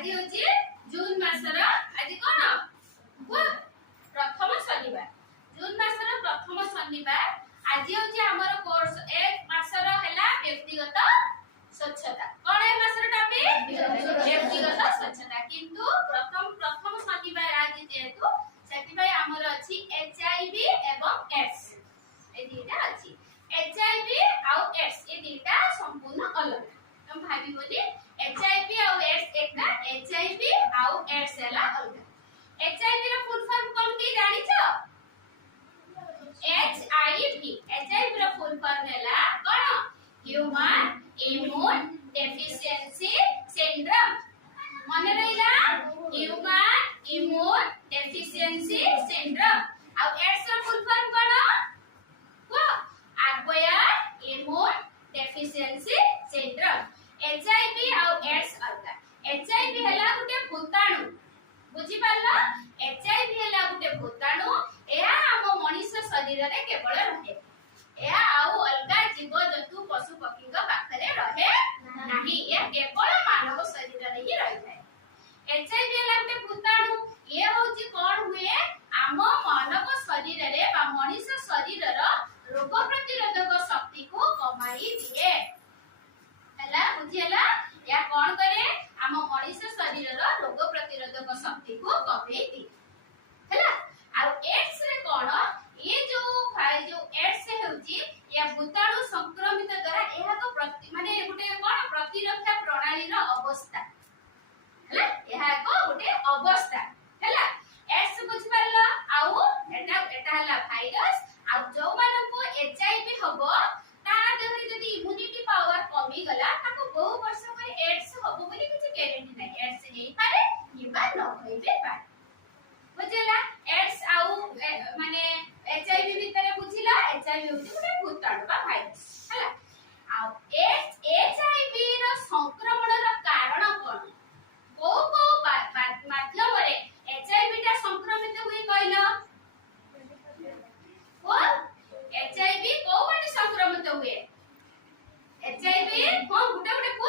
আজি হচ্ছে জুন মাসর আজি কোন প্রথম শনিবার জুন মাসর প্রথম শনিবার আজি হচ্ছে আমার কোর্স এক মাসর হেলা ব্যক্তিগত স্বচ্ছতা কোন এই মাসর টপিক ব্যক্তিগত স্বচ্ছতা কিন্তু প্রথম শনিবার আজি যেহেতু সেতিপাই আমার আছে এইচআইভি এবং এডস এই দুইটা আছে এইচআইভি আর এডস এই দুইটা সম্পূর্ণ আলাদা हम भाभी बोली एचआईवी और एड्स एकटा एचआईवी और एड्स हला अलगा एचआईवी रो फुल फॉर्म कोन की जानि छ एचआईवी एचआईवी रो फुल फॉर्म हला कोन ह्यूमन इम्यून डेफिशिएंसी सिंड्रोम माने रहिला ह्यूमन इम्यून डेफिशिएंसी सिंड्रोम और एड्स रो फुल फॉर्म कोन को acquired immune deficiency syndrome HIV और एड्स अलगा एचआईवी हला गुटे भूताणु बुझी पालो एचआईवी हला गुटे भूताणु एहा हम मनुष्य शरीर रे केवल रहे एहा आउ अलगा जीव जंतु पशु पक्षी का पाखरे रहे नाही ये केवल मानव शरीर रे ही रहि जाय एचआईवी हला गुटे भूताणु ये होची कोन हुए हम मानव शरीर रे बा मनुष्य शरीर रो रोग प्रतिरोधक शक्ति को कमाई दिए हला बुझियला या कोन करे हम मनुष्य शरीर रो रोग प्रतिरोधक शक्ति को कमाई दिए हला आ एड्स रे कोन ये जो एड्स से होची या भूताणु संक्रमित द्वारा एहा को माने गुटे कोन प्रतिरक्षा प्रणाली रो अवस्था हला एहा को गुटे अवस्था हला एड्स बुझ परला आउ एटा हला भाइरस आ जो माने को एचआईवी हबो ता देहरे जदी इम्यूनिटी पावर कमी गला ताको बहु वर्ष पर एड्स हबो बोली किछ ग्यारंटी नै एड्स हेई पारे किबा न होइबे पारे बुझिला एड्स आउ माने एचआईवी भीतर बुझिला एचआईवी होची गोटे भूताणु बा भाइरस हला आ एचआईवी रो संक्रमण रो कारण कोन को माध्यम रे एचआईवी ता संक्रमित हुई कहलो को एचआईवी को बाटे संक्रमित हुए एचआईवी हां गुटे को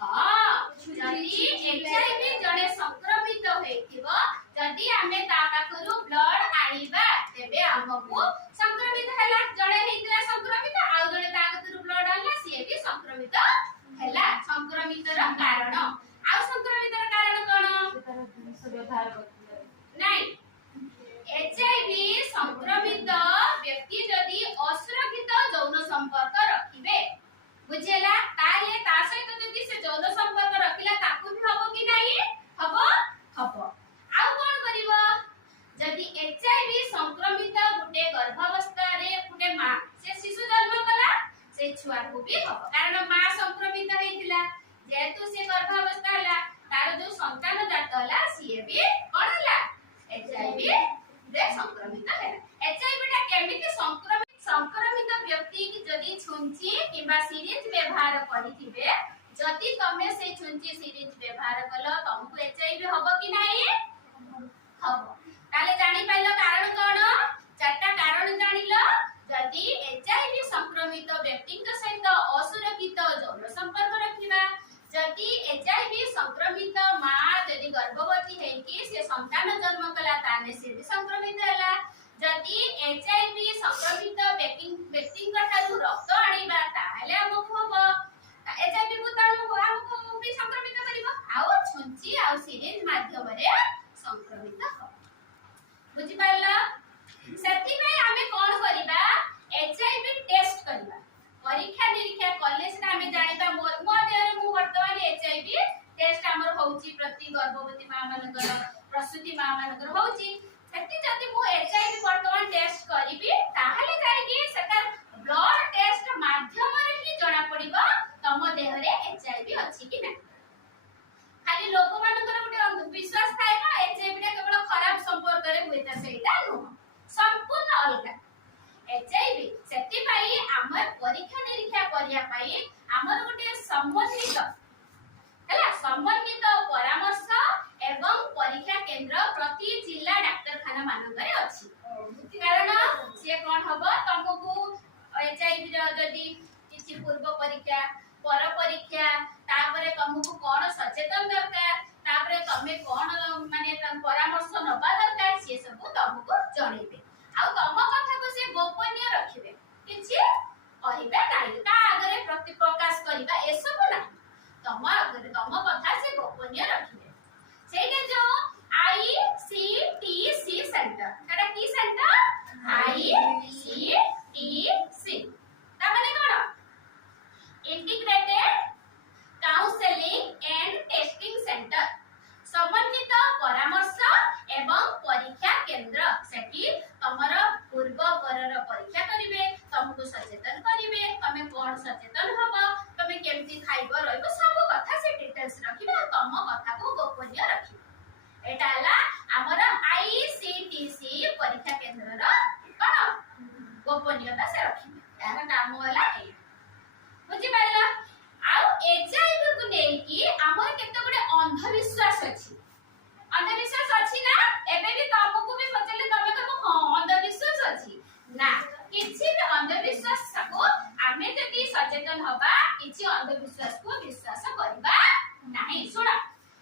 हां जदी एचआईवी जने संक्रमित होइथिबो जदी हमें ता पाखरु ब्लड आनिबा तेबे हमकु संक्रमित हैला जने हेतिला संक्रमित आ जने ता पाखरु ब्लड आला सिए भी संक्रमित हैला संक्रमित रो कारण आ संक्रमित रो कारण कोन व्यवहार नहीं एचआईवी संक्रमित व्यक्ति जदी असुरक्षित यौन संपर्क रखिबे बुझेला ताले ता सहित जदी से यौन संपर्क रखिला ताकू भी हबो कि नाही हबो हबो आ कोन करिवो जदी एचआईवी संक्रमित गुटे गर्भावस्था रे गुटे मां से शिशु जन्म कला से छुआ को भी हबो कारण मां संक्रमित हेतिला जेतु से गर्भावस्था हला तार जो संतान जात हला सीए भी कोन हला एचआईवी रे संक्रमित है एचआईवी टा केमिति संक्रमित व्यक्ति की जदी छुंची किबा सिरिंज व्यवहार करिथिबे जदी तमे से छुंची सिरिंज व्यवहार कलो तुमको एचआईवी हबो कि नाही हबो ताले जानि पाइलो कारण कोन चारटा कारण जानिलो जदी एचआईवी संक्रमित व्यक्ति के सहित असुरक्षित यौन संपर्क रखिबा जदी एचआईवी संक्रमित मां जदी गर्भवती है कि से संतान जन्म कला ताने से संक्रमित हला जदी एचआईवी संक्रमित व्यक्ति कठारु रक्त आनिबा ताले हमको हबो एचआईवी भूताणु हमको भी संक्रमित करिवो आउ छुंची आउ सिरिंज माध्यम रे संक्रमित हो बुझि पारला सेति में हमें कोन करिबा एचआईवी टेस्ट करिबा परीक्षा निरीक्षा कॉलेज रे हमें जानिबा मो देहरे मु वर्तमान एचआईवी टेस्ट हमर होउची प्रति गर्भवती मां मानकर प्रसूति मां मानकर होउची सेति जदी मु एचआईवी वर्तमान टेस्ट करिबी ताहाले जाई कि सेटा ब्लड टेस्ट माध्यम रे ही जणा पड़िबो तम देहरे एचआईवी अछि कि ना खाली लोक मानकर गुटे विश्वास थाए ना एचआईवी टा केवल खराब संपर्क रे होइता सेटा नो संपूर्ण अलगा एचआईवी सेति पई हमर परीक्षा निरीक्षा करिया पई हमर गुटे समन्वित हला समन्वित परामर्श एवं परीक्षा केंद्र प्रति जिला डाक्तरखाना मानकरे अछि कारण से कोन हबो तुमको एचआईवी रो जदी किछि पूर्व परीक्षा पर परीक्षा तापरे तुमको कोन तम तम कथा से गोपनीय रखिबे सेटा जो ICTC सेंटर एटा की सेंटर ICTC ता माने कोन integrated counselling and testing centre समन्वित परामर्श एवं परीक्षा केंद्र सेठी तमर पूर्व परर परीक्षा करिवे तुमको सचेतन करिवे तमे कोन सचेतन हबो तमे केमती खाइबो रहइबो सब कथा से डिटेल्स रखिबे तम कथा को गोपनीय रखिबे एटा हला हमर ICTC परीक्षा केंद्र रो कोन गोपनीयता से रखिबे यार काम होला ए बुझि पाइला आउ HIV को नै कि हमर केते गुडे अंधविश्वास अछि ना एबे भी तुमको भी पचले तमे कहबो हां अंधविश्वास अछि ना किछि भी अंधविश्वास को आमे जदी सचेतन हबा किछि अंधविश्वास को विश्वास करबा नाही सुना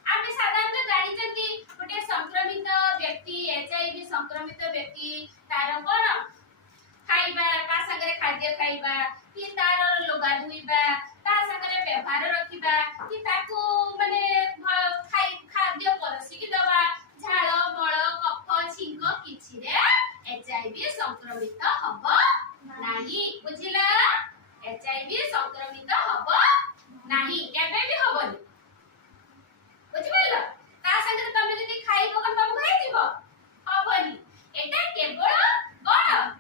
आमे साधारणतः जानि जंती गोटे संक्रमित व्यक्ति HIV संक्रमित व्यक्ति तार कोन खाइबा का संगे खाद्य खाइबा कि तार लोगा धुइबा ता संगे व्यवहार रखिबा कि ताको माने खाद्य परसी कि दवा झाल मळ कफ छिंक किछि रे HIV संक्रमित हब नाही बुझिला HIV संक्रमित हब नाही केबे भी हबनी बुझिबेला ता संगे तमे जदी खाइबो कोन तम खाइ दिबो हबनी एटा केवल कोन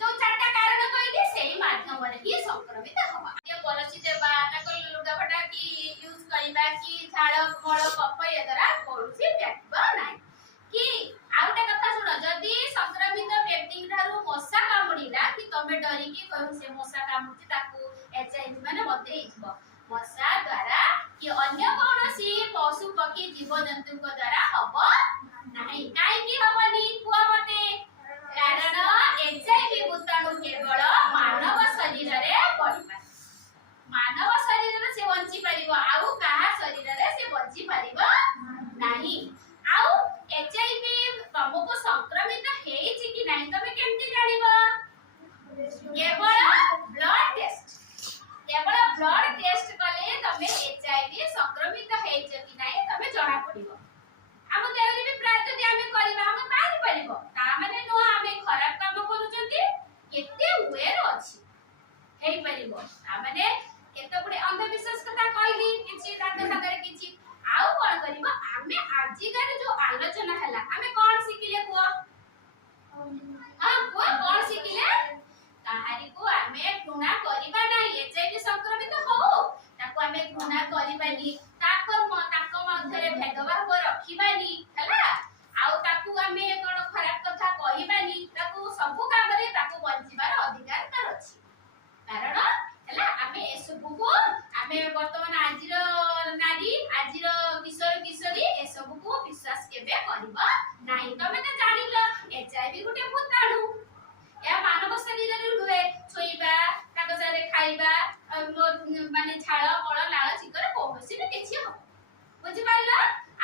जो चारटा कारण कहली सेही माध्यम रे ही संक्रमित हबा ये परसी देबा ताको लुगा फटा की यूज करिबा कि झाल मळ कफ ये द्वारा पड़ोसी व्यापबा नाही कि आउटा कथा सुनो जदी संक्रमित व्यक्ति ठारू मशा कामुडीला कि तमे डरी कि कहू से मशा कामुची ताकू HIV माने बते हिजबो मशा द्वारा कि अन्य कोनोसी पशु पक्षी जीव जंतु को द्वारा हबो नाही काई कि हबनी कुआ मते कारण HIV भूताणु केवल मानव शरीर रे पड़िबा मानव शरीर रे से बंची परिबो आउ काहा शरीर रे से बंची परिबो नाही आउ HIV तुमको संक्रमित हेछि कि नाही तमे केमति जानिबो केवल ब्लड टेस्ट कले तमे HIV संक्रमित हेछि कि नाही तमे जणा पड़िबो हम देहरे भी प्राय जदी हमें करबा हम पारि परिबो ता माने नो हमें खराब काम करूचंती केते वेर अछि हेइ परिबो ता माने केते गुडे अंधविश्वास कथा कहली किछि ताके सागरे किछि आउ कोन करबो हमें आजिकार जो आलोचना हला हमें कोन सिखिले को हां कोन सिखिले ताहारी को हमें गुना करबा नाही HIV संक्रमित हो ताको हमें गुना करबानी ताको मध्यरे भेदभाव रखिबानी हला आउ ताकू हमें कोन खराब कथा कहिबानी ताकू सब काम रे ताकू बंचिबार अधिकार तार अछि कारण हला हमें ए सब को हमें वर्तमान आजिर नारी आजिर किशोर किशोरी ए सब को विश्वास केबे करबा नाही तमे त जानिलो HIV गुटे भूताणु या मानव शरीर रे हुए छोइबा कागजरे खाइबा माने झाळ मळ लाळ चिकर कोहसी न किछि हो बुझि पाइला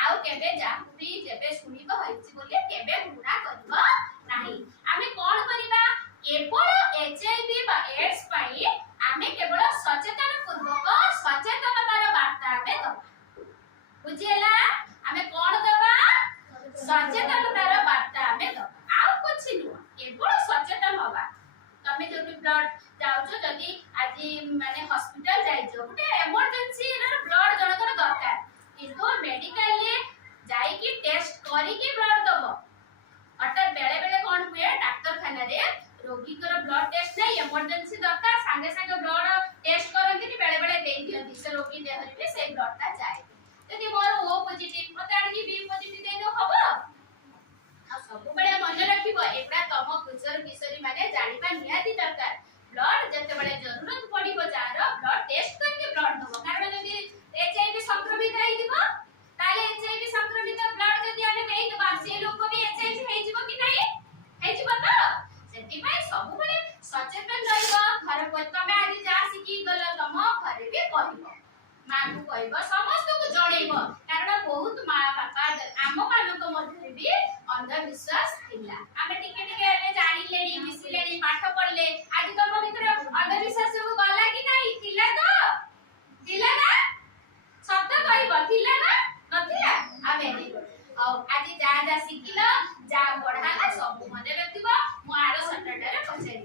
आउ केबे जाहुरी जेबे सुनिबो होइछि बोले केबे गुना करबो नाही आमे कोन करिबा केवल HIV बा एड्स पई आमे केवल सचेतन पूर्वक सचेतनतार वार्ता आमे दबा बुझिला आमे कोन दबा सचेतनतार वार्ता आमे दबा आउ कुछ नु केवल सचेतन होबा तमे जो ब्लड जाउछो जदी आजि माने हॉस्पिटल जाइछो गुटे इमरजेंसी रे ब्लड जनकर दरकार किंतु मेडिकल ले जाई की टेस्ट करी की ब्लड दबो अटर बेले बेले कोन हुए डॉक्टर खाना रे रोगी कर ब्लड टेस्ट नै इमरजेंसी दरकार संगे संगे ब्लड टेस्ट करंती नि बेले बेले देई दियंती से रोगी देह रे से ब्लड ता जाय यदि मोर O पॉजिटिव मते आनी B पॉजिटिव देई दो हबो आ सब बेले मन रखिबो एटा तम किशोर किशोरी माने जानिबा नियाती दरकार ब्लड जते बेले जरूरत पड़िबो जार ब्लड टेस्ट करके ब्लड दबो कारण जदी HIV संक्रमित हेइ दिबो ताले HIV संक्रमित ब्लड जदी आमे देई दबा से लोक भी HIV हेइ जिवो कि नाही हेइ जिवो त सेति भाई सब बेले सचेतन रहिबो घर पर तमे आदि जा सिकी गल तम घरे भी कहिबो मां को कहबो समस्त को जणैबो कारण बहुत मां बापा आम मानक मध्ये भी अंधविश्वास थिला आमे टिके टिके आमे जानि लेनी मिसिलेनी पाठ पढले आज तम भितर अंधविश्वास सब गला कि नाही थिला तो थिला ना ହଉ ଆଜି ଯାହା ଯାହା ଶିଖିଲ ଯାହା ପଢା ହେଲା ସବୁ ମନେ ରଖିବ ମୁଁ ଆର ସଟରଡେ ରେ ପଚାରିବି।